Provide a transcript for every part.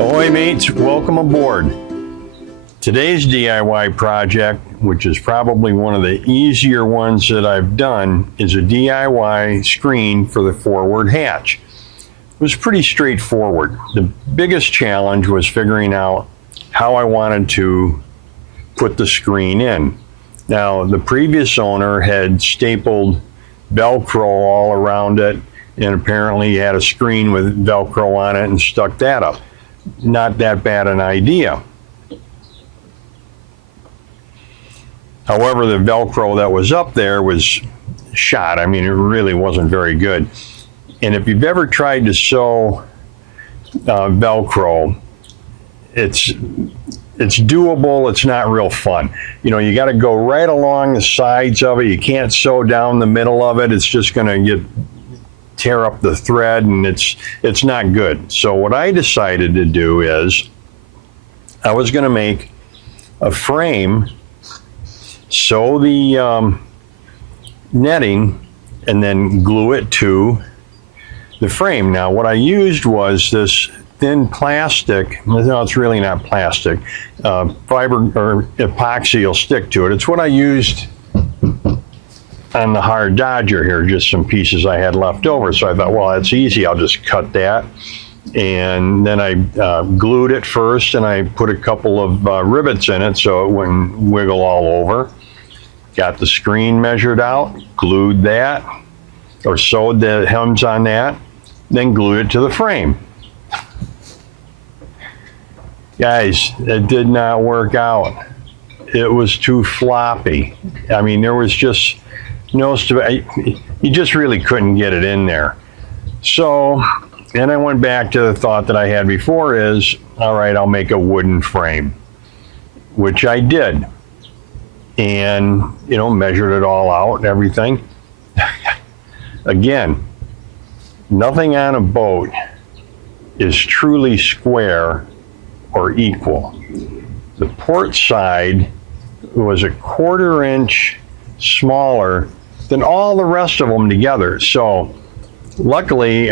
Ahoy mates, welcome aboard. Today's DIY project, which is probably one of the easier ones that I've done, is a DIY screen for the forward hatch. It was pretty straightforward. The biggest challenge was figuring out how I wanted to put the screen in. Now, the previous owner had stapled Velcro all around it, and apparently had a screen with Velcro on it and stuck that up. Not that bad an idea. However, the Velcro that was up there was shot. I mean, it really wasn't very good. And if you've ever tried to sew Velcro, it's doable. It's not real fun. You know, you got to go right along the sides of it. You can't sew down the middle of it. It's just going to tear up the thread, and it's not good. So what I decided to do is I was going to make a frame, sew the netting, and then glue it to the frame. Now what I used was this thin plastic. No, it's really not plastic. Fiber or epoxy will stick to it. It's what I used on the hard Dodger here, just some pieces I had left over. So I thought, well, that's easy. I'll just cut that. And then I glued it first, and I put a couple of rivets in it so it wouldn't wiggle all over. Got the screen measured out, glued that, or sewed the hems on that, then glued it to the frame. Guys, it did not work out. It was too floppy. I mean, there was just no, you just really couldn't get it in there. So then I went back to the thought that I had before is, all right, I'll make a wooden frame, which I did. And, you know, measured it all out and everything. Again, nothing on a boat is truly square or equal. The port side was a 1/4 inch smaller than all the rest of them together. So luckily,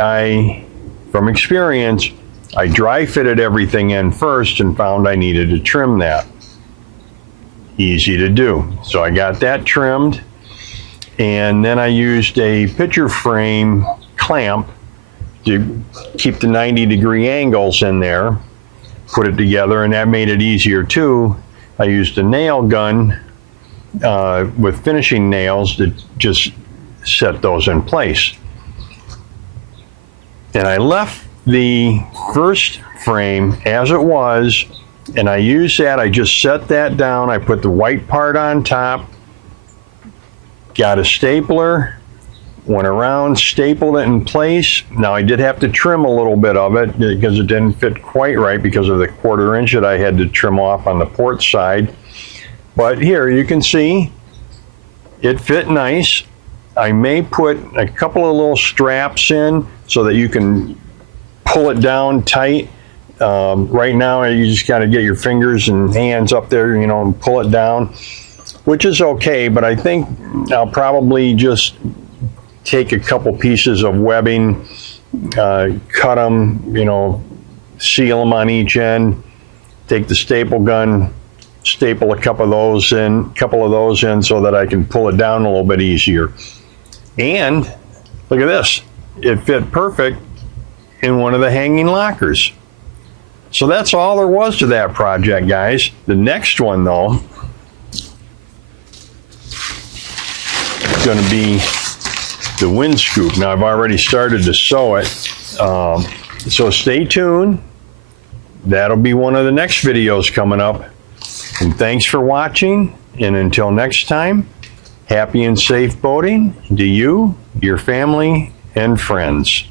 from experience, I dry fitted everything in first and found I needed to trim that. Easy to do. So I got that trimmed, and then I used a picture frame clamp to keep the 90-degree angles in there, put it together, and that made it easier too. I used a nail gun with finishing nails to just set those in place. And I left the first frame as it was, and I used that. I just set that down. I put the white part on top, got a stapler, went around, stapled it in place. Now I did have to trim a little bit of it because it didn't fit quite right because of the 1/4 inch that I had to trim off on the port side. But here you can see it fit nice. I may put a couple of little straps in so that you can pull it down tight. Right now you just got to get your fingers and hands up there, you know, and pull it down, which is okay. But I think I'll probably just take a couple pieces of webbing, cut them, you know, seal them on each end, take the staple gun, staple a couple of those in so that I can pull it down a little bit easier. And look at this, it fit perfect in one of the hanging lockers. So that's all there was to that project, guys. The next one though is going to be the wind scoop. Now I've already started to sew it, so stay tuned. That'll be one of the next videos coming up. And thanks for watching, and until next time, happy and safe boating to you, your family, and friends.